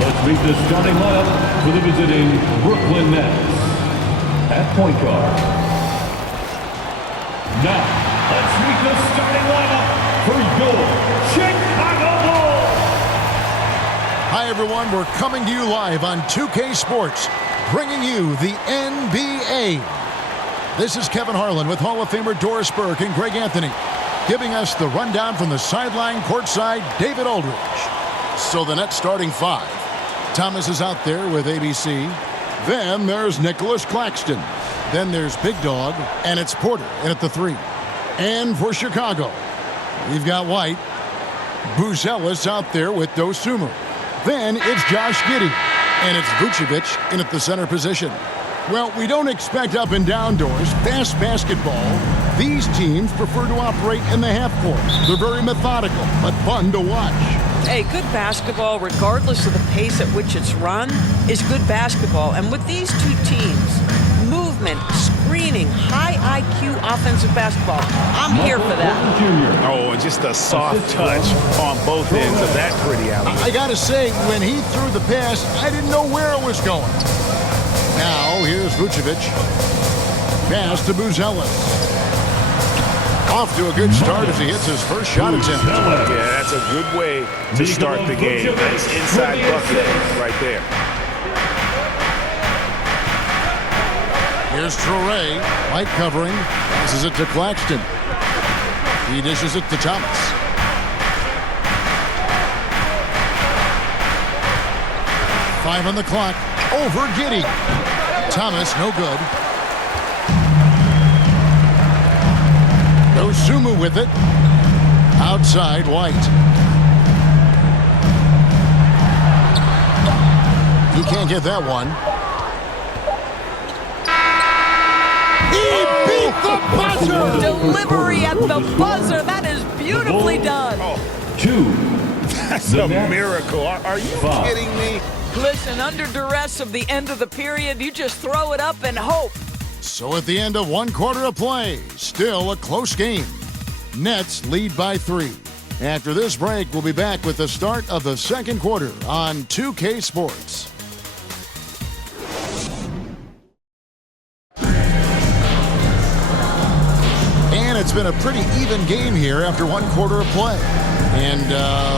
Let's meet the starting lineup for the visiting Brooklyn Nets. At point guard. Now, let's meet the starting lineup for your Chicago Bulls. Hi, everyone. We're coming to you live on 2K Sports, bringing you the NBA. This is Kevin Harlan with Hall of Famer Doris Burke and Greg Anthony, giving us the rundown from the sideline courtside, David Aldridge. So the Nets starting five. Thomas is out there with ABC. Then there's Nicholas Claxton. Then there's Big Dog, and it's Porter in at the three. And for Chicago, we've got White. Buzelis out there with Dosunmu. Then it's Josh Giddey, and it's Vucevic in at the center position. Well, we don't expect up and down doors, fast basketball. These teams prefer to operate in the half court. They're very methodical, but fun to watch. Hey, good basketball, regardless of the pace at which it's run, is good basketball. And with these two teams, movement, screening, high IQ offensive basketball, I'm here for that. Oh, and just a soft touch on both ends of that pretty alley. I got to say, when he threw the pass, I didn't know where it was going. Now, here's Vucevic. Pass to Buzelis. Off to a good start as he hits his first shot attempt. Yeah, that's a good way to start the game. Nice inside bucket right there. Here's Traore. White covering. Passes it to Claxton. He dishes it to Thomas. Five on the clock. Over Giddey. Thomas, no good. Dosunmu with it. Outside, White. He can't get that one. He beat the buzzer! Delivery at the buzzer. That is beautifully done. That's a miracle. Are you kidding me? Listen, under duress of the end of the period, you just throw it up and hope. So at the end of one quarter of play, still a close game. Nets lead by 3. After this break, we'll be back with the start of the second quarter on 2K Sports. And it's been a pretty even game here after one quarter of play. And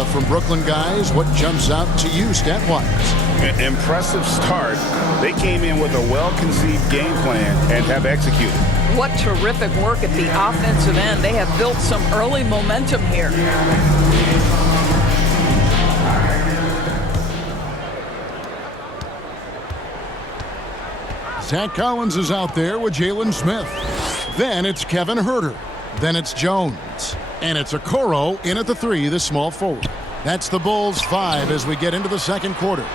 from Brooklyn guys, what jumps out to you stat-wise? An impressive start. They came in with a well-conceived game plan and have executed. What terrific work at the offensive end. They have built some early momentum here. Zach Collins is out there with Jalen Smith. Then it's Kevin Huerter. Then it's Jones. And it's Okoro in at the three, the small forward. That's the Bulls' 5 as we get into the second quarter.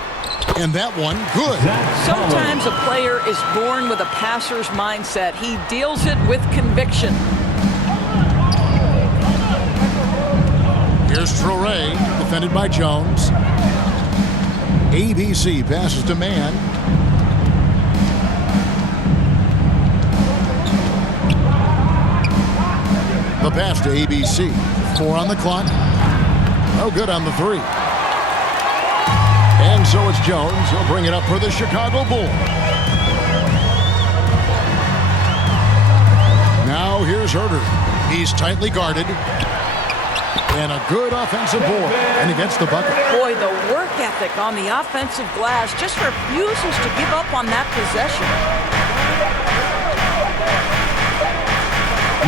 And that one, good. Sometimes a player is born with a passer's mindset. He deals it with conviction. Here's Traore, defended by Jones. ABC passes to Mann. The pass to ABC. 4 on the clock. No good on the 3. And so it's Jones. He'll bring it up for the Chicago Bulls. Now here's Huerter. He's tightly guarded. And a good offensive board. And he gets the bucket. Boy, the work ethic on the offensive glass just refuses to give up on that possession.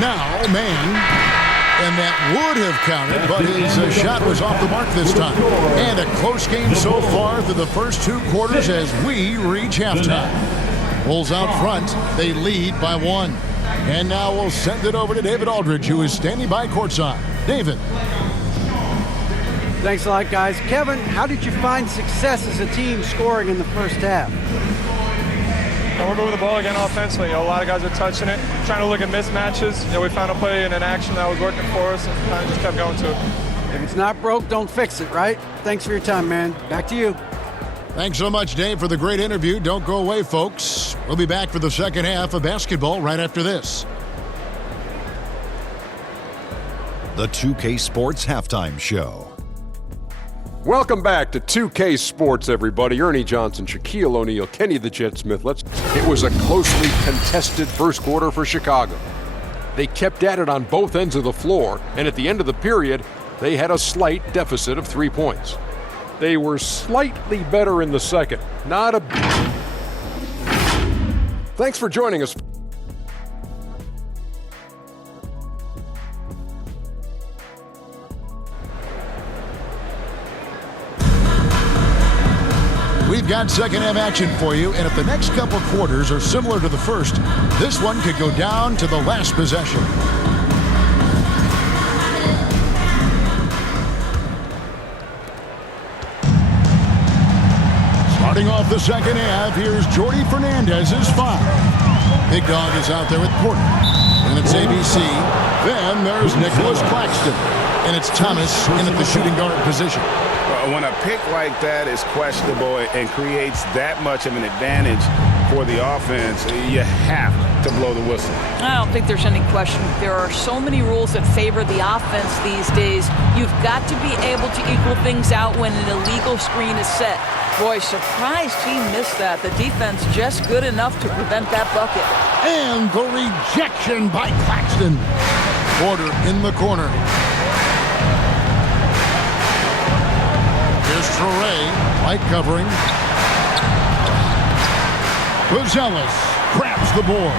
Now, Mann, and that would have counted, but his shot was off the mark this time. And a close game so far through the first 2 quarters as we reach halftime. Bulls out front, they lead by 1. And now we'll send it over to David Aldridge, who is standing by courtside. David. Thanks a lot, guys. Kevin, how did you find success as a team scoring in the first half? We're moving the ball again offensively. A lot of guys are touching it, trying to look at mismatches. We found a play in an action that was working for us and kind of just kept going to it. If it's not broke, don't fix it, right? Thanks for your time, man. Back to you. Thanks so much, Dave, for the great interview. Don't go away, folks. We'll be back for the second half of basketball right after this. The 2K Sports Halftime Show. Welcome back to 2K Sports, everybody. Ernie Johnson, Shaquille O'Neal, Kenny the Jet Smith. It was a closely contested first quarter for Chicago. They kept at it on both ends of the floor, and at the end of the period, they had a slight deficit of 3 points. They were slightly better in the second. Thanks for joining us. We've got second half action for you, and if the next couple quarters are similar to the first, this one could go down to the last possession. Starting off the second half, here's Jordy Fernandez's 5. Big Dog is out there with Porter. And it's ABC. Then there's Nicholas Claxton. And it's Thomas in at the shooting guard position. When a pick like that is questionable and creates that much of an advantage for the offense, you have to blow the whistle. I don't think there's any question. There are so many rules that favor the offense these days. You've got to be able to equal things out when an illegal screen is set. Boy, surprised he missed that. The defense just good enough to prevent that bucket. And the rejection by Claxton. Porter in the corner. Here's Traore, light covering. Buzelis grabs the board.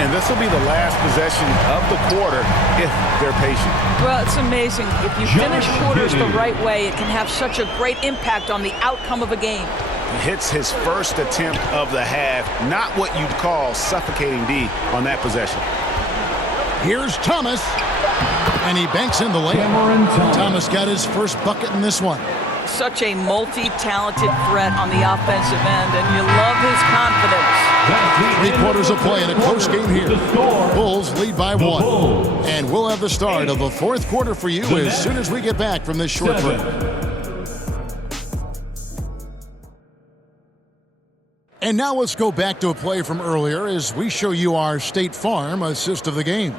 And this will be the last possession of the quarter if they're patient. Well, it's amazing. If you finish quarters the right way, it can have such a great impact on the outcome of a game. He hits his first attempt of the half, not what you'd call suffocating D on that possession. Here's Thomas, and he banks in the layup. Thomas got his first bucket in this one. Such a multi-talented threat on the offensive end, and you love his confidence. 3 quarters of play in a close game here. Bulls lead by 1. And we'll have the start of the fourth quarter for you as soon as we get back from this short break. And now let's go back to a play from earlier as we show you our State Farm assist of the game.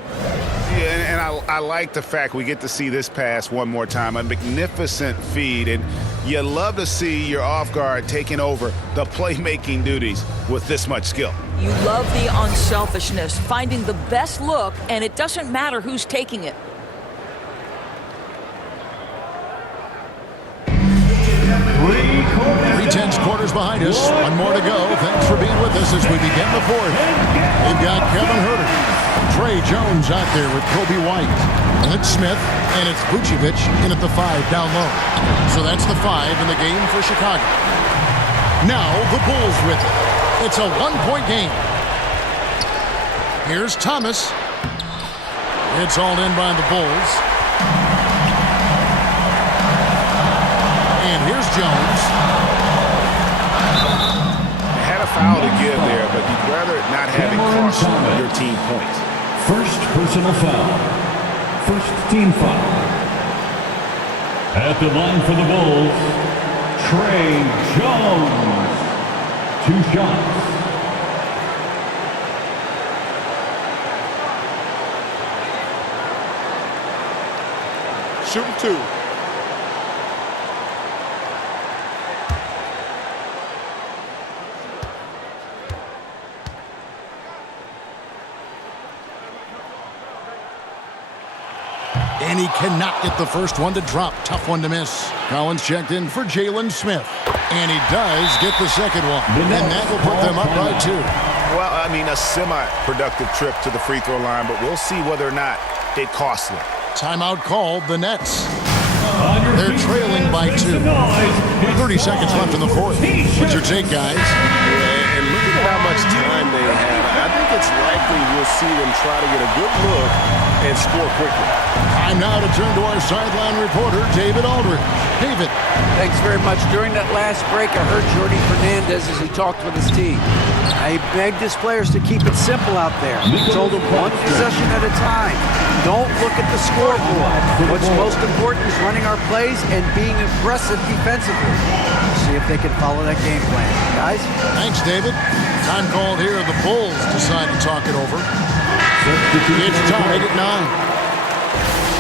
Yeah, and I like the fact we get to see this pass one more time. A magnificent feed, and you love to see your off guard taking over the playmaking duties with this much skill. You love the unselfishness, finding the best look, and it doesn't matter who's taking it. 3/10 quarters behind us. One more to go. Thanks for being with us as we begin the fourth. We've got Kevin Herter, Trey Jones out there with Kobe White. And it's Smith, and it's Vucevic in at the 5 down low. So that's the 5 in the game for Chicago. Now the Bulls with it. It's a 1-point game. Here's Thomas. It's all in by the Bulls. And here's Jones. Had a foul to give there, but you'd rather not have it cost your team points. First personal foul. First team foul. At the line for the Bulls, Trey Jones. 2 shots. Shooting 2. And he cannot get the first one to drop. Tough one to miss. Collins checked in for Jalen Smith. And he does get the second one. And that will put them up by 2. Well, I mean, a semi-productive trip to the free throw line, but we'll see whether or not it costs them. Timeout called, the Nets. They're trailing by 2. 30 seconds left in the fourth. What's your take, guys? Yeah, and look at how much time they have. I think it's likely we'll see them try to get a good look and score quickly. Time now to turn to our sideline reporter, David Aldridge. David. Thanks very much. During that last break, I heard Jordy Fernandez as he talked with his team. I begged his players to keep it simple out there. He told them one possession at a time. Don't look at the scoreboard. What's most important is running our plays and being aggressive defensively. See if they can follow that game plan. Guys? Thanks, David. Time called here. The Bulls decide to talk it over. It's tied at 9.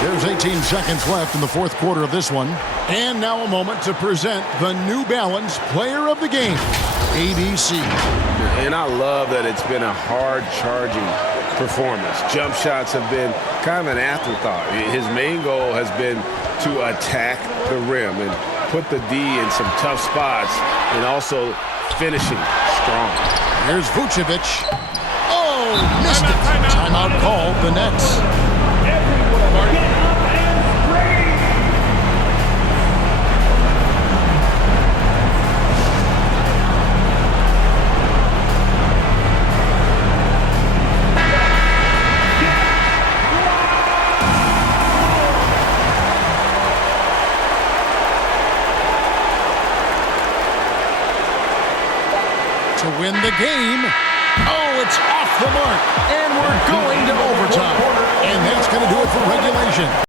There's 18 seconds left in the fourth quarter of this one. And now a moment to present the New Balance Player of the Game, ABC. And I love that it's been a hard-charging performance. Jump shots have been kind of an afterthought. His main goal has been to attack the rim and put the D in some tough spots and also finishing strong. Here's Vucevic. Oh, missed it. Timeout called the Nets. To win the game. Oh, it's off the mark. And we're going to overtime. And that's going to do it for regulation.